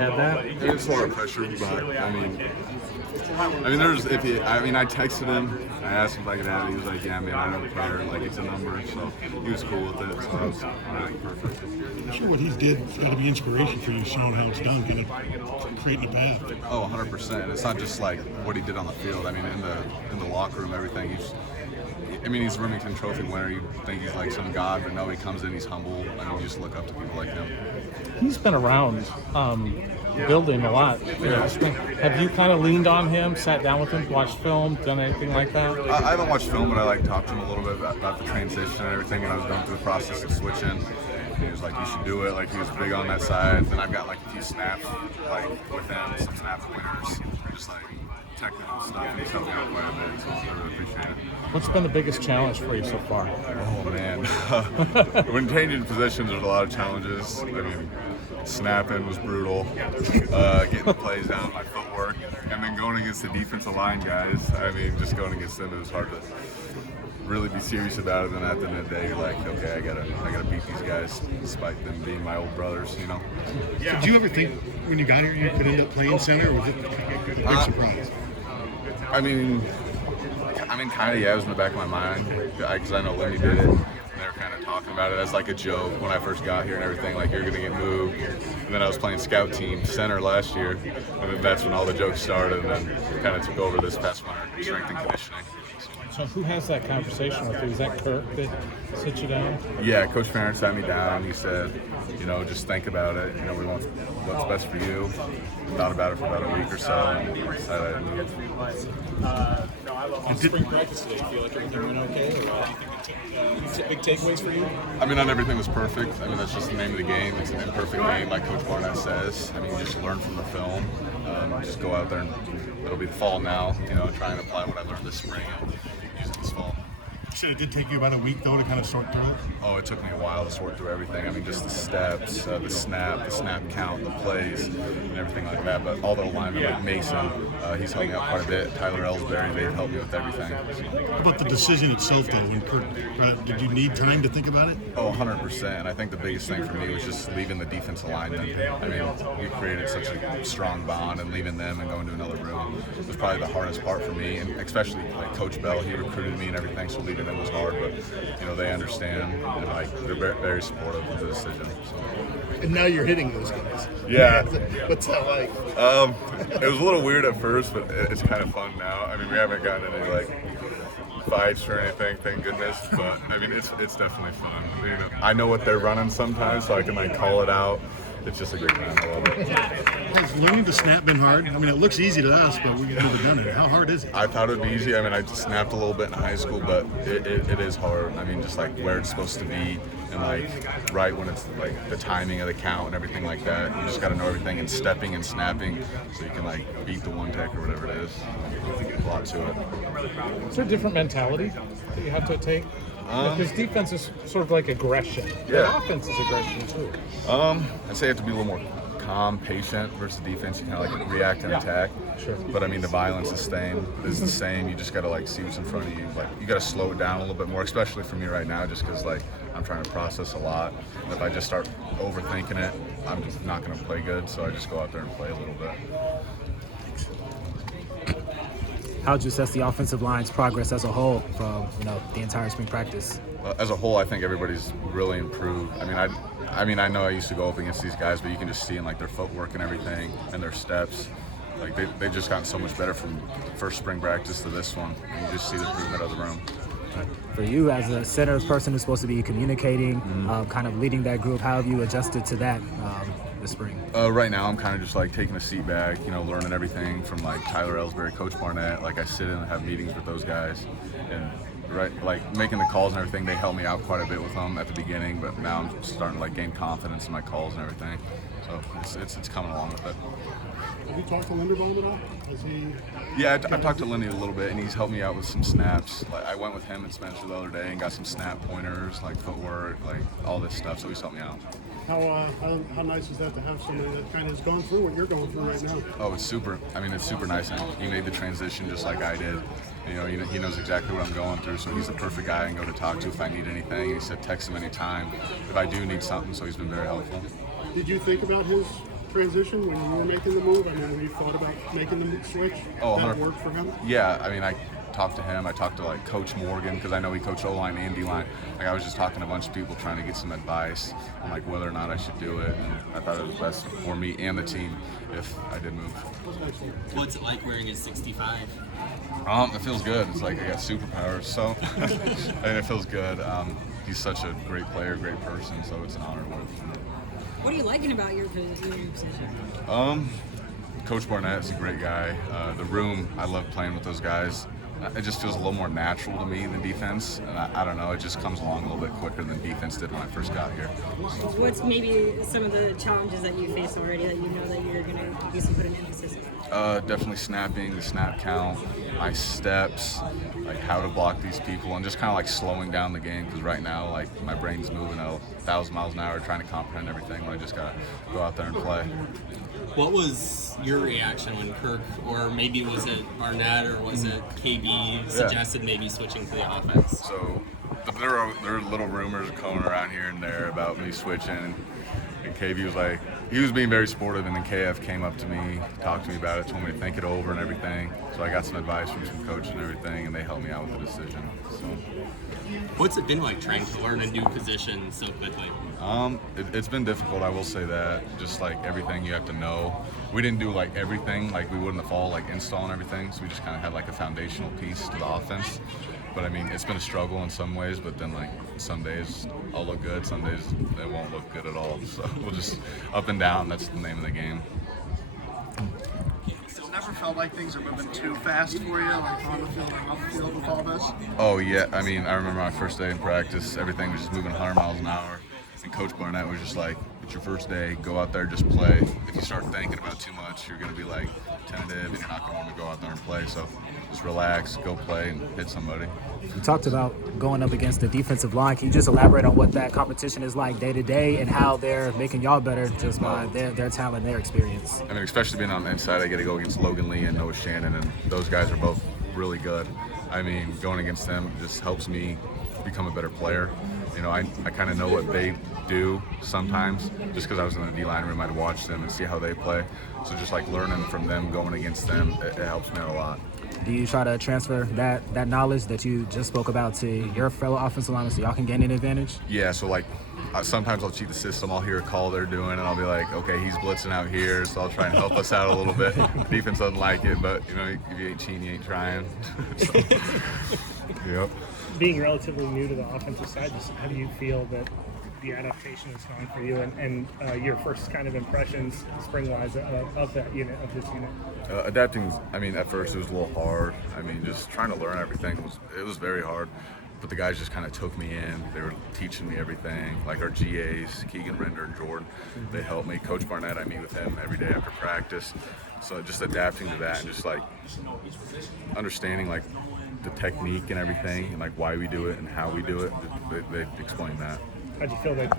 Had that? It's a lot of pressure, but I mean, I texted him. I asked him if I could have it. He was like, "Yeah, man, I don't care. Like, it's a number." So he was cool with it. So I was like, perfect. I'm sure what he did has got to be inspiration for you, showing how it's done, kind of creating a path. Oh, 100%. It's not just like what he did on the field. I mean, in the locker room, everything. He's a Remington Trophy winner. You think he's like some god, but no, he comes in, he's humble. I mean, you just look up to people like him. He's been around building a lot. Yeah. Have you kind of leaned on him, sat down with him, watched film, done anything like that? I haven't watched film, but I talked to him a little bit about the transition and everything, and I was going through the process of switching. He was like, "You should do it." Like, he was big on that side. Then I've got like a few snaps, like with him, some snap winners, just like technical stuff, and he's helped me out quite a bit, so I really appreciate it. What's been the biggest challenge for you so far? Oh man, when changing positions, there's a lot of challenges. I mean, snapping was brutal, getting the plays down, my footwork, and then going against the defensive line guys. I mean, just going against them, it was hard to really be serious about it. And at the end of the day, you're like, okay, I gotta beat these guys, despite them being my old brothers, you know. Did you ever think when you got here you could end up playing center, or was it a big surprise? I mean, kind of, yeah, it was in the back of my mind, because I know Lenny did it. They were kind of talking about it as like a joke when I first got here and everything, like, you're going to get moved. And then I was playing scout team center last year, and then that's when all the jokes started, and then it kind of took over this past winter, strength and conditioning. So who has that conversation with you? Is that Kirk that sits you down? Yeah, Coach Farron sat me down. He said, just think about it. We want what's best for you. Thought about it for about a week or so, and decided I didn't On spring practice today, do you feel like everything went okay? Or anything big takeaways for you? I mean, not everything was perfect. I mean, that's just the name of the game. It's an imperfect game, like Coach Barnett says. I mean, you just learn from the film. Just go out there, and it'll be the fall now, try and apply what I learned this spring and use it this fall. You said it did take you about a week, though, to kind of sort through it? Oh, it took me a while to sort through everything. I mean, just the steps, the snap count, the plays, and everything like that. But all the alignment, like Mason, he's helped me out quite a bit. Tyler Ellsbury, they've helped me with everything. How about the decision itself, though? When Kirk, did you need time to think about it? Oh, 100%. And I think the biggest thing for me was just leaving the defense alignment. I mean, we created such a strong bond, and leaving them and going to another room was probably the hardest part for me. And especially like Coach Bell, he recruited me and everything, so leaving them was hard. But they understand, and they're very supportive of the decision. So. And now you're hitting those guys. Yeah. What's that like? It was a little weird at first, but it's kind of fun now. I mean, we haven't gotten any like fights or anything, thank goodness. But I mean, it's definitely fun. I know what they're running sometimes, so I can like call it out. It's just a great time. I love it. Has learning to snap been hard? I mean, it looks easy to us, but we've never done it. How hard is it? I thought it would be easy. I mean, I snapped a little bit in high school, but it is hard. I mean, just like where it's supposed to be, and like right when it's like the timing of the count and everything like that. You just got to know everything, and stepping and snapping, so you can like beat the one tech or whatever it is. A lot to it. Is there a different mentality that you have to take? Because defense is sort of like aggression. Yeah. But offense is aggression too. I'd say you have to be a little more calm, patient versus defense. You kind of like react and attack. Sure. But I mean, the violence is the same. You just got to like see what's in front of you. Like, you got to slow it down a little bit more, especially for me right now, just because like I'm trying to process a lot. And if I just start overthinking it, I'm just not going to play good. So I just go out there and play a little bit. How would you assess the offensive line's progress as a whole from the entire spring practice? As a whole, I think everybody's really improved. I mean, I know I used to go up against these guys, but you can just see in like their footwork and everything and their steps. Like they've just gotten so much better from first spring practice to this one. And you just see the improvement of the room. For you, as a center person who's supposed to be communicating, kind of leading that group, how have you adjusted to that this spring? Right now, I'm kind of just like taking a seat back, learning everything from like Tyler Ellsbury, Coach Barnett. Like, I sit in and have meetings with those guys, and like making the calls and everything. They helped me out quite a bit with them at the beginning, but now I'm starting to like gain confidence in my calls and everything. So it's coming along with it. Have you talked to Linderbaum at all? Yeah, I talked to Lenny a little bit, and he's helped me out with some snaps. Like, I went with him and Spencer the other day and got some snap pointers, like footwork, like all this stuff. So he's helped me out. How nice is that to have somebody that kind of has gone through what you're going through right now? Oh, it's super. I mean, it's super nice. And he made the transition just like I did. He knows exactly what I'm going through, so he's the perfect guy I can go to talk to if I need anything. And he said text him anytime if I do need something, so he's been very helpful. Did you think about his transition when you were making the move? I mean, when you thought about making the switch, Oh, that 100%. worked for him? Yeah, I mean, I talked to him. I talked to like Coach Morgan because I know he coached O-line and D-line. Like I was just talking to a bunch of people trying to get some advice on like whether or not I should do it. And I thought it was best for me and the team if I did move. What's it like wearing a 65? It feels good. It's like I got superpowers, so and it feels good. He's such a great player, great person, so it's an honor to work with him. What are you liking about your position? Coach Barnett's a great guy. The room, I love playing with those guys. It just feels a little more natural to me than defense, and I don't know, it just comes along a little bit quicker than defense did when I first got here. What's maybe some of the challenges that you face already that you know that you're going to obviously put an emphasis on? Definitely snapping, the snap count, my steps, like how to block these people, and just kind of like slowing down the game because right now, like my brain's moving at 1,000 miles an hour trying to comprehend everything when I just gotta go out there and play. What was your reaction when Kirk, or maybe was it Barnett, or was it KB, suggested maybe switching to the offense? So there are little rumors going around here and there about me switching, and KB was like, he was being very supportive, and then KF came up to me, talked to me about it, told me to think it over and everything. So I got some advice from some coaches and everything, and they helped me out with the decision. So. What's it been like trying to learn a new position so quickly? It's been difficult, I will say that. Just like everything you have to know. We didn't do like everything like we would in the fall, like install and everything. So we just kind of had like a foundational piece to the offense. But I mean, it's been a struggle in some ways, but then like some days I'll look good, some days they won't look good at all. So we'll just up and down, that's the name of the game. It's never felt like things are moving too fast for you, like on the field and off the field with all this? Oh yeah, I mean, I remember my first day in practice, everything was just moving 100 miles an hour. And Coach Barnett was just like, it's your first day, go out there, just play. If you start thinking about too much, you're going to be like tentative and you're not going to want to go out there and play. So just relax, go play and hit somebody. You talked about going up against the defensive line. Can you just elaborate on what that competition is like day to day and how they're making y'all better just by their talent, their experience? I mean, especially being on the inside, I get to go against Logan Lee and Noah Shannon, and those guys are both really good. I mean, going against them just helps me become a better player. You know, I kind of know what they do sometimes just because I was in the D-line room. I'd watch them and see how they play. So just like learning from them, going against them, it helps me out a lot. Do you try to transfer that knowledge that you just spoke about to your fellow offensive linemen so y'all can gain an advantage? Yeah, so like sometimes I'll cheat the system. I'll hear a call they're doing and I'll be like, okay, he's blitzing out here, so I'll try and help us out a little bit. The defense doesn't like it, but you know, if you ain't cheating, you ain't trying. So, yep. Being relatively new to the offensive side, just how do you feel that the adaptation has gone for you, and your first kind of impressions, spring-wise, of that unit, of this unit? Adapting, I mean, at first it was a little hard. I mean, just trying to learn everything was very hard. But the guys just kind of took me in. They were teaching me everything. Like our GAs, Keegan, Render, and Jordan, they helped me. Coach Barnett, I meet with him every day after practice. So just adapting to that and just like understanding like the technique and everything and like why we do it and how we do it. They explain that. How'd you feel like